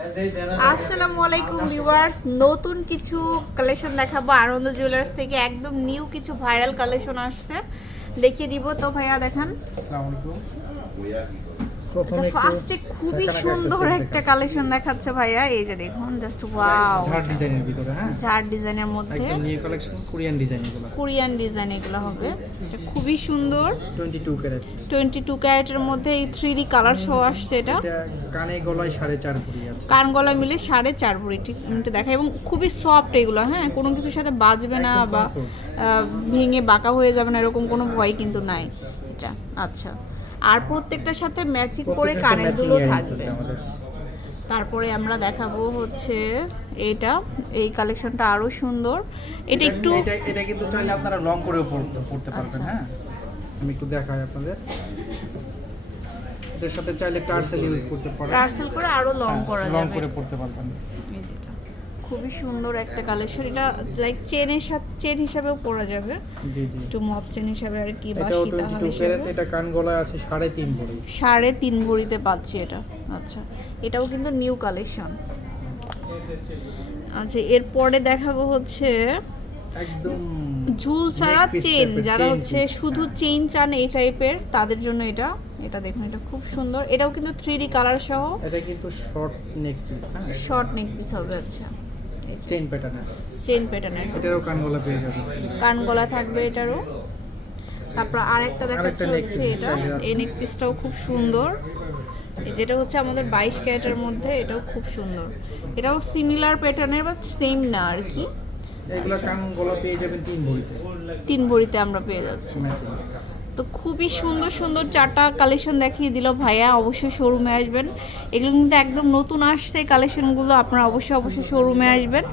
আসসালামু আলাইকুম ভিউয়ার্স, নতুন কিছু কালেকশন দেখাবো। আনন্দ জুয়েলার্স থেকে একদম নিউ কিছু ভাইরাল কালেকশন আসছে। দেখিয়ে দিব। তো ভাইয়া, দেখান। আসসালামু আলাইকুম। আচ্ছা ফার্স্টে খুবই সুন্দর একটা কালেকশন দেখাচ্ছে ভাইয়া এই যে দেখুন জাস্ট ওয়াও ঝাড় ডিজাইনের ভিতরে হ্যাঁ? চার ডিজাইনের মধ্যে। একদম নিউ কালেকশন কোরিয়ান ডিজাইন এগুলো। কোরিয়ান ডিজাইন এগুলো হবে। এটা খুবই সুন্দর। 22 ক্যারেট টোয়েন্টি টু ক্যারেটের মধ্যে এই থ্রি ডি কালার শো আসছে এটা। কানে গলায় সাড়ে চার ভরি আছে। কান গলা মিলে সাড়ে চার ভরি ঠিক এটা দেখা এবং খুবই সফট এগুলো হ্যাঁ? কোনো কিছুর সাথে বাজবে না বা ভেঙে বাঁকা হয়ে যাবে না এরকম কোনো ভয় কিন্তু নাই। এটা আচ্ছা। আর প্রত্যেকটার সাথে ম্যাচিং করে matching earrings থাকবে। তারপরে আমরা দেখাবো হচ্ছে এইটা। এই কালেকশনটা আরও সুন্দর। এটা একটু এটা এটা কিন্তু চাইলে আপনারা লং করেও পড়তে পড়তে পারবেন আচ্ছা। হ্যাঁ? আমি একটু দেখাই আপনাদের। এটার সাথে চাইলে টার্সেল ইউজ করতে পারবেন টার্সেল করে আরও লং করা যাবে। লং করে পড়তে পারবেন। খুবই সুন্দর একটা কালেকশন এটা লাইক চেনের সাথে চেন হিসাবেও পরা যাবে। জি জি। একটু মপ চেন হিসাবে আর কি বা সীতাহার 22 হিসাবে। এটা কান গলায় আছে সাড়ে তিন ভরি। সাড়ে তিন ভরিতে পাচ্ছি এটা আচ্ছা। এটাও কিন্তু নিউ কালেকশন আচ্ছা এরপরে দেখাবো হচ্ছে একদম ঝুল ছাড়া চেন যারা হচ্ছে শুধু। চেইন চান এই টাইপের তাদের জন্য এটা এটা দেখুন এটা খুব সুন্দর। এটাও কিন্তু থ্রি ডি কালার সহ। এটা কিন্তু শর্ট নেক পিস হ্যাঁ? শর্ট নেক পিস হবে আচ্ছা। চেইন প্যাটার্নের চেন প্যাটার্নের এটারও কান গলা পেয়ে যাবেন। কান গলা থাকবে এটারও। তারপর আরেকটা দেখাচ্ছে হচ্ছে এটা। এই নেক পিসটাও খুব সুন্দর। যেটা হচ্ছে আমাদের বাইশ ক্যারেটের মধ্যে এটাও খুব সুন্দর। এটাও সিমিলার প্যাটার্নের বা সেম না আর কি। এগুলো আচ্ছা। কান গলা পেয়ে যাবেন তিন ভরিতে তিন ভরিতে আমরা পেয়ে যাচ্ছি। তো খুবই সুন্দর সুন্দর চারটা কালেকশন দেখিয়ে দিল ভাইয়া। অবশ্যই শোরুমে আসবেন। এগুলো কিন্তু একদম নতুন আসছে কালেকশনগুলো আপনারা অবশ্যই অবশ্যই শোরুমে আসবেন।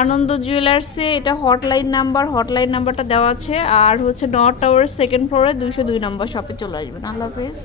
আনন্দ জুয়েলার্সে এটা হটলাইন নাম্বার হটলাইন নাম্বারটা দেওয়া আছে। আর হচ্ছে নর্থ টাওয়ার সেকেন্ড ফ্লোরে দুইশো দুই নম্বর শপে চলে আসবেন। আল্লাহ হাফেজ।